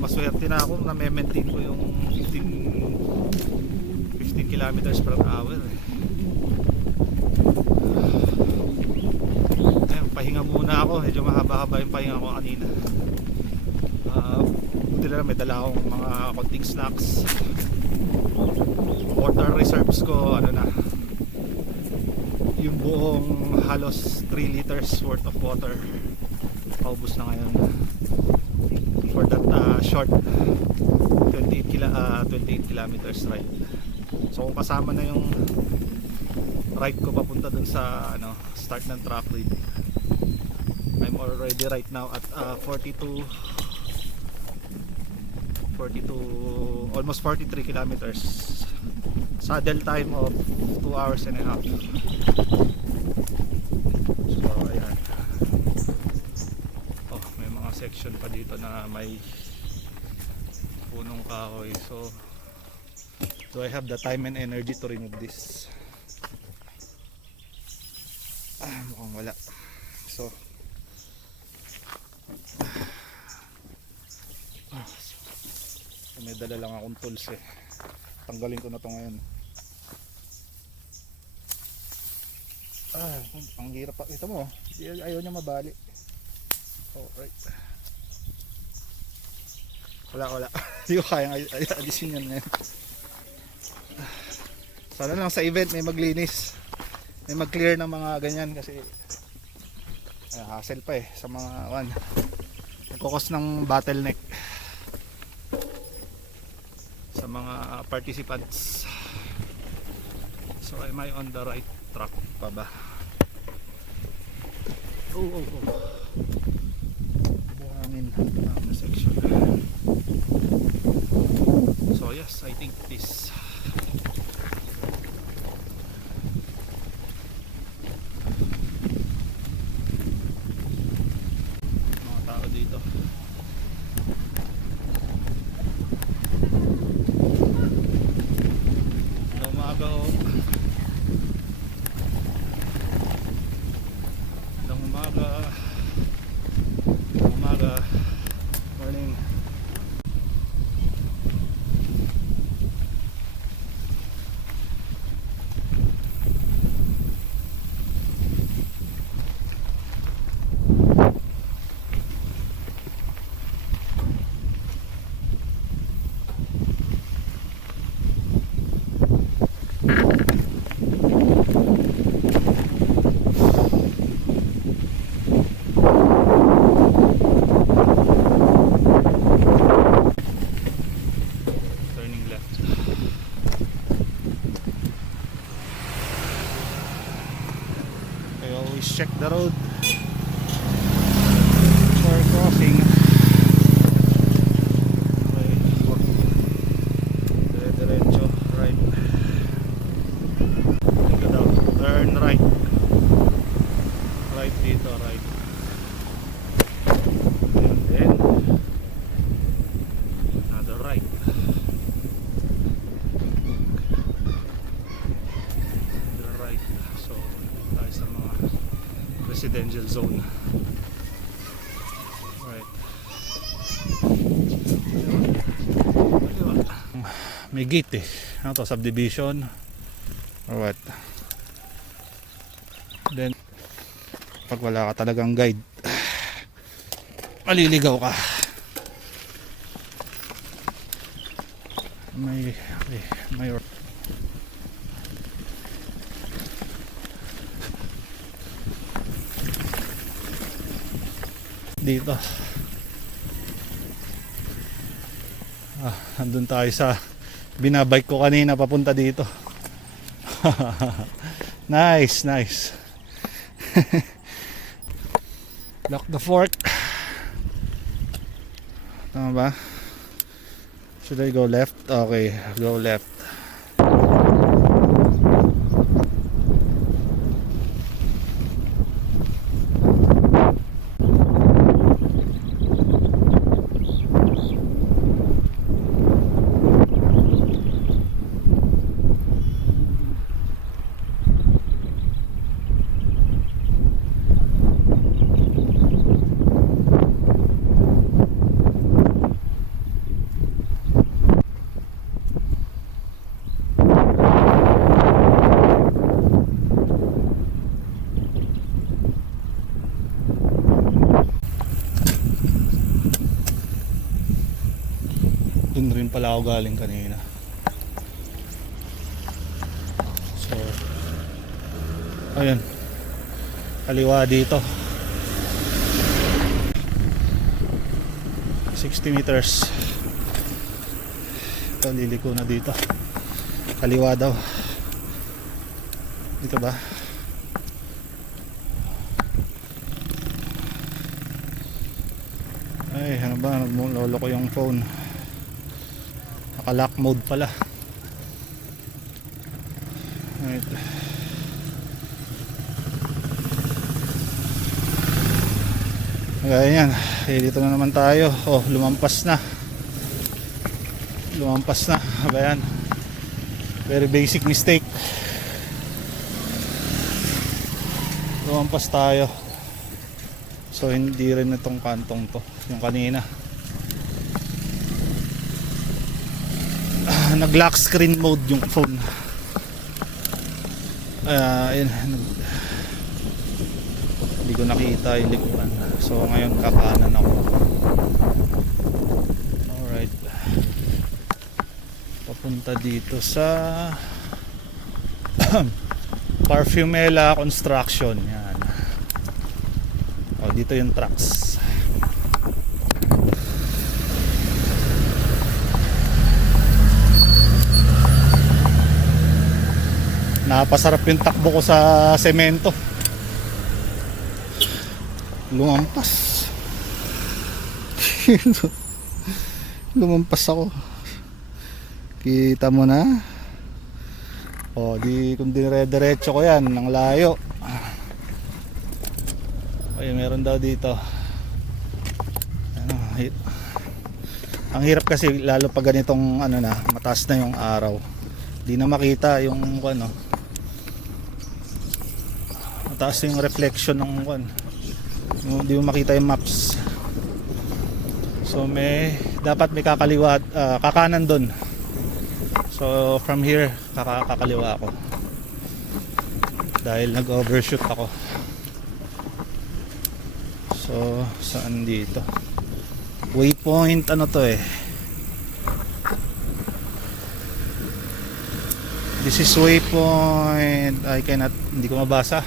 Maswerte na ako na maintain ko yung 15 kilometers per hour. Ayun, pahinga muna ako. Medyo mahaba-haba yung pahinga ko kanina. Buti na may dala akong mga konting snacks. Water reserves ko ano na, yung buong halos 3 liters worth of water paubos na ngayon for that short 28 kilometers ride. So kung kasama na yung ride ko papunta dun sa ano, start ng track read, I'm already right now at 42 almost 43 kilometers. Saddle time of 2 hours and a half. So ayan. May mga section pa dito na may punong kahoy. So do I have the time and energy to remove this? Mukhang wala. So may dala lang akong tools tanggalin ko na to ngayon. Ang hirap pa. Ito mo, ayaw niya mabali. Alright. Wala. Hindi ko kayang alisin yan ngayon. Sana lang sa event may maglinis, may mag-clear ng mga ganyan kasi hassle pa sa mga nagkukos ng bottleneck sa mga participants. So am I on the right track pa ba? Buhangin na section. So yes, I think this mga tao dito. Umaga, morning. Please check the road for crossing. Okay, diretso, right. Dito daw, turn right. Right dito, right. And then another right. Another right. So tayo sa mga residential zone. Right. May gate eh. Ano to? Subdivision or what? Then pag wala ka talagang guide, maliligaw ka. May dito. Andun tayo sa binabike ko kanina papunta dito. Nice. Lock the fork. Tama ba? Should I go left? Okay, go left. Dun rin pala ako galing kanina. So ayun, kaliwa dito 60 meters. Ito, liliko na dito. Kaliwa daw. Dito ba? Ay, ano ba? Lolo ko yung phone. Naka-lock mode pala. Right. Ganyan. Dito na naman tayo. Oh, lumampas na. Ayan. Very basic mistake. Lumampas tayo. So hindi rin itong kantong to, yung kanina. Nag-lock screen mode yung phone. Ayun, hindi ko nakita yung likuan. So ngayon kakanan ako. Alright, papunta dito sa Parfumela Construction. Yan. O, dito yung trucks. Napasarap yung takbo ko sa semento. Lumampas. Lumampas ako. Kita mo na. O, kung dire-diretso ko yan, ng layo. Ay, meron daw dito. Ano, ang hirap kasi lalo pag ganitong ano na, mataas na yung araw. Di na makita yung ano. Mataas yung reflection ng hindi mo makita yung maps. So dapat may kakaliwa, kakanan doon. So from here kakaliwa ako dahil nag-overshoot ako. So saan dito? Waypoint ano to eh. This is waypoint. Hindi ko mabasa.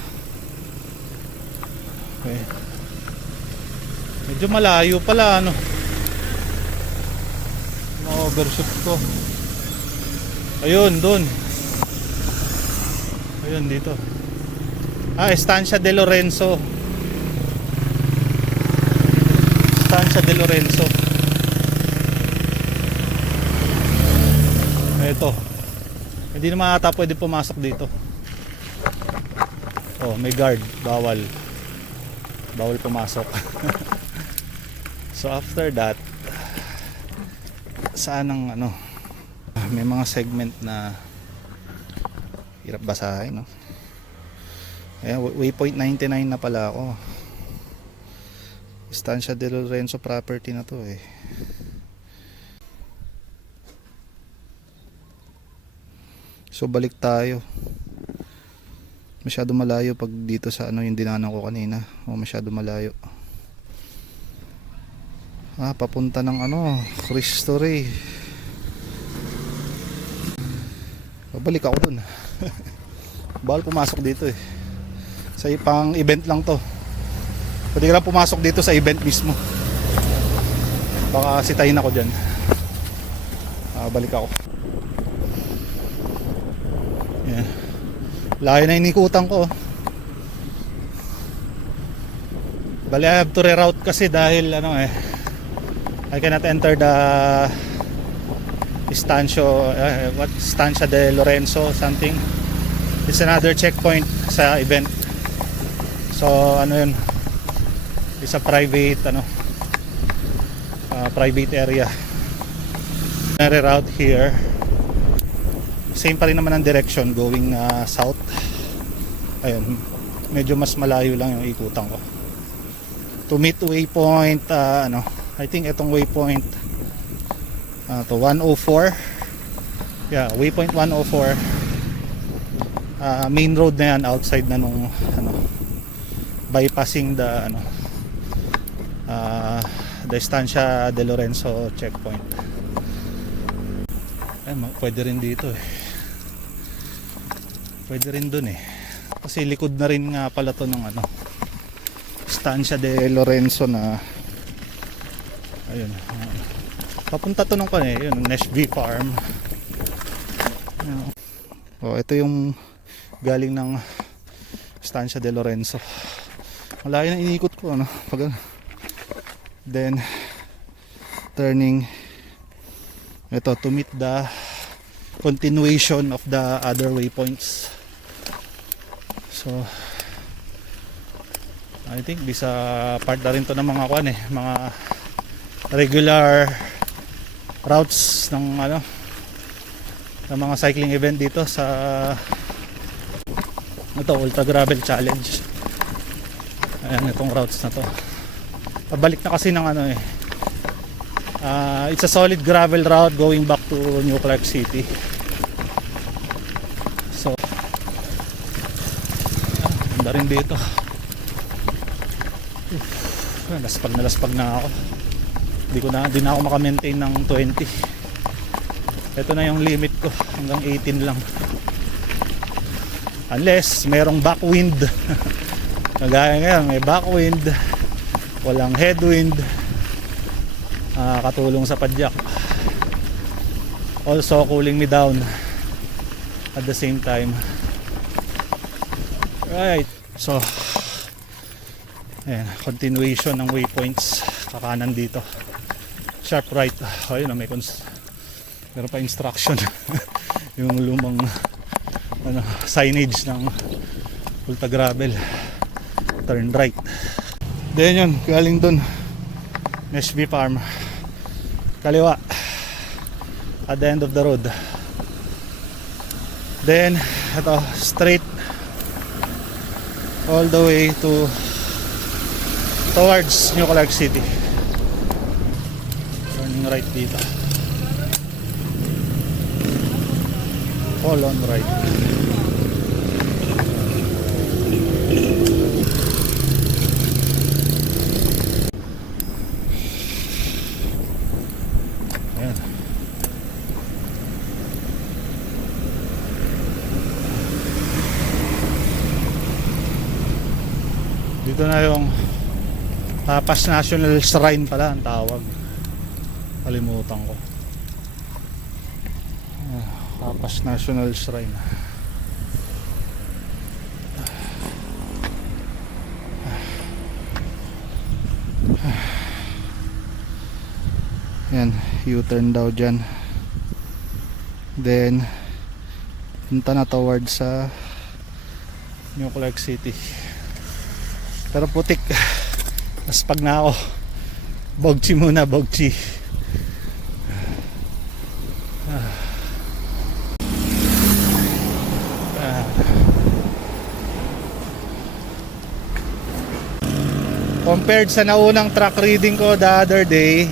Okay. Medyo malayo pala ano. Na-overshoot ko. Ayun, doon. Ayun, dito. Estancia de Lorenzo. Estancia de Lorenzo. Ito. Hindi naman ata pwede pumasok dito. Oh, may guard. Bawal. Bawal pumasok. So after that, saan ang ano? May mga segment na hirap basahin, no? Ayan, waypoint 99 na pala ako. Estancia de Lorenzo property na to eh. So balik tayo. Masyado malayo pag dito sa ano yung dinanan ko kanina. O masyado malayo. Papunta ng ano, Cristo Rey. Babalik ako dun. Bawal pumasok dito eh. Sa pang event lang to. Pwede ka lang pumasok dito sa event mismo. Baka sitahin ako dyan. Balik ako. Yan. Layo na inikutan ko. Bali I have to reroute kasi dahil ano eh, I cannot enter the Estancia de Lorenzo something. It's another checkpoint sa event. So ano yun, it's a private private area. Reroute here. Same pa rin naman ang direction going south. Ayun, medyo mas malayo lang yung ikutan ko to meet waypoint I think itong waypoint to 104. Yeah, waypoint 104. Main road na yan, outside na nung bypassing the the Estancia de Lorenzo checkpoint. Pwede rin dito eh. Pwede rin dun eh. Kasi likod na rin nga pala to ng Estancia de Lorenzo na ayun. Papunta to nung yun, Nashville Farm. Ito yung galing ng Estancia de Lorenzo. Malayo na inikot ko pag then turning ito to meet the continuation of the other waypoints. So I think this part na rin to ng mga mga regular routes ng ng mga cycling event dito sa Ultra Gravel Challenge. Ayan, itong routes na to. Pabalik na kasi ng it's a solid gravel route going back to New Clark City. So ganda rin dito. Laspag na ako. Di na ako maka-maintain ng 20. Ito na yung limit ko, hanggang 18 lang. Unless merong backwind. Kagaya ngayon, may backwind, walang headwind, katulong sa padyak. Also cooling me down at the same time. Right, so ayan, continuation ng waypoints. Kakanan dito, sharp right. Ayun, meron pa instruction. Yung lumang signage ng Ultra Gravel, turn right. Then yun, galing dun Nashville Farm, kaliwa at the end of the road. Then ito, straight all the way towards New Clark City. Turning right dito, all on right. Ayan. Dito na yung Tapas National Shrine pala ang tawag. Kalimutan ko. Tapas National Shrine. Yan, U-turn daw dyan. Then punta na towards sa New Clark City. Pero putik. Naspag na ako. Bogchi muna, bogchi. Compared sa naunang track reading ko the other day,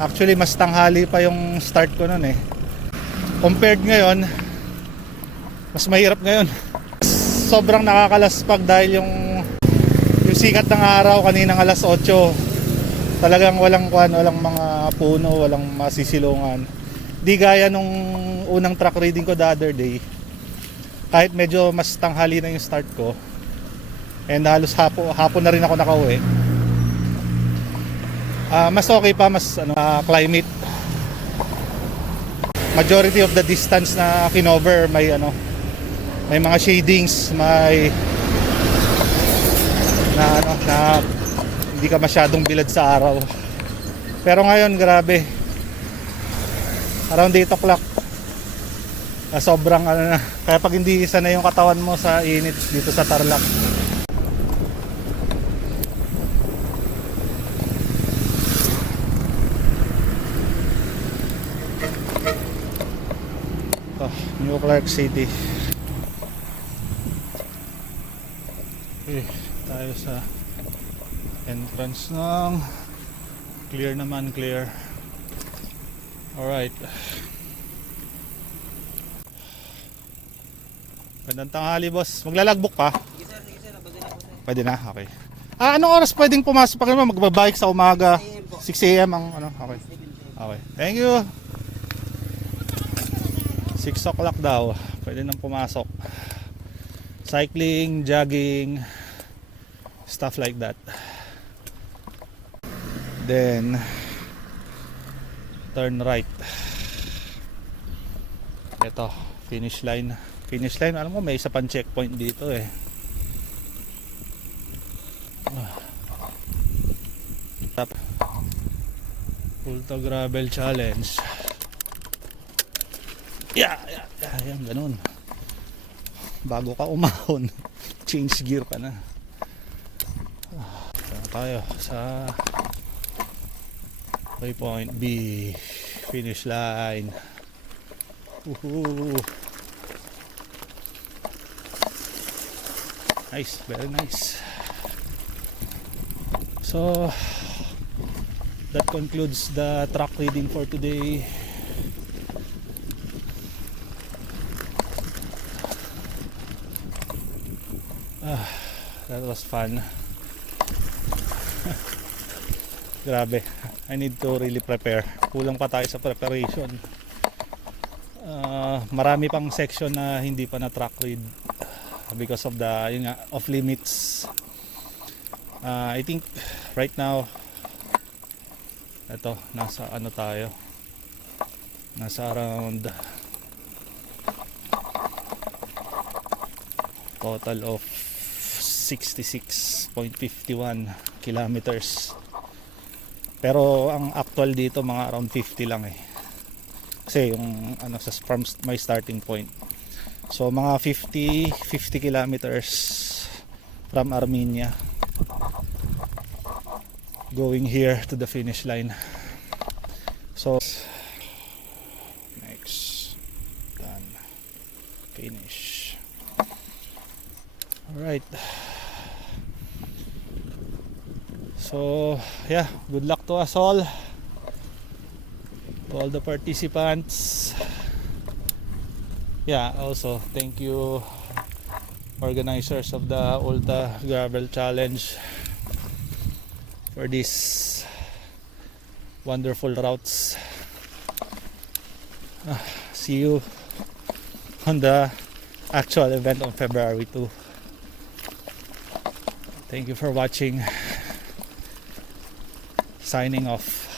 actually mas tanghali pa yung start ko nun eh. Compared ngayon, mas mahirap ngayon. Sobrang nakakalaspag dahil yung sikat ng araw kaninang alas 8. Talagang walang mga puno, walang masisilungan. Di gaya nung unang track reading ko the other day. Kahit medyo mas tanghali na yung start ko. And halos hapon na rin ako nakauwi. Mas okay pa, mas climate. Majority of the distance na kinover may mga shadings, may na hindi ka masyadong bilad sa araw. Pero ngayon grabe. Around 8 o'clock. Sobrang na. Kaya pag hindi sanay yung katawan mo sa init dito sa Tarlac. New Clark City. Okay, tayo sa entrance ng clear naman, clear. Alright. Gandang tanghali, boss. Maglalagbok pa? Pwede na, okay. Anong oras pwedeng pumasok? Pag naman magbabike sa umaga 6 AM ang okay. Okay, thank you. 6 o'clock daw, pwede nang pumasok. Cycling, jogging, stuff like that. Then turn right. Ito, finish line. Finish line, alam mo may isa pang checkpoint dito eh. Ultra Gravel Challenge. Yan, ganun. Bago ka umahon, change gear ka na. Tayo sa waypoint B, finish line. Nice, very nice. So that concludes the track reading for today. That was fun. Grabe, I need to really prepare. Kulang pa tayo sa preparation. Marami pang section na hindi pa na track read because of the off limits. I think right now ito, nasa tayo, nasa around total of 66.51 kilometers. Pero ang actual dito mga around 50 lang eh. Kasi yung from my starting point. So mga 50 kilometers from Armenia going here to the finish line. So next, done, finish. Alright. So yeah, good luck to us all, to all the participants. Yeah, also thank you organizers of the Ultra Gravel Challenge for these wonderful routes. See you on the actual event on February 2. Thank you for watching. Signing off.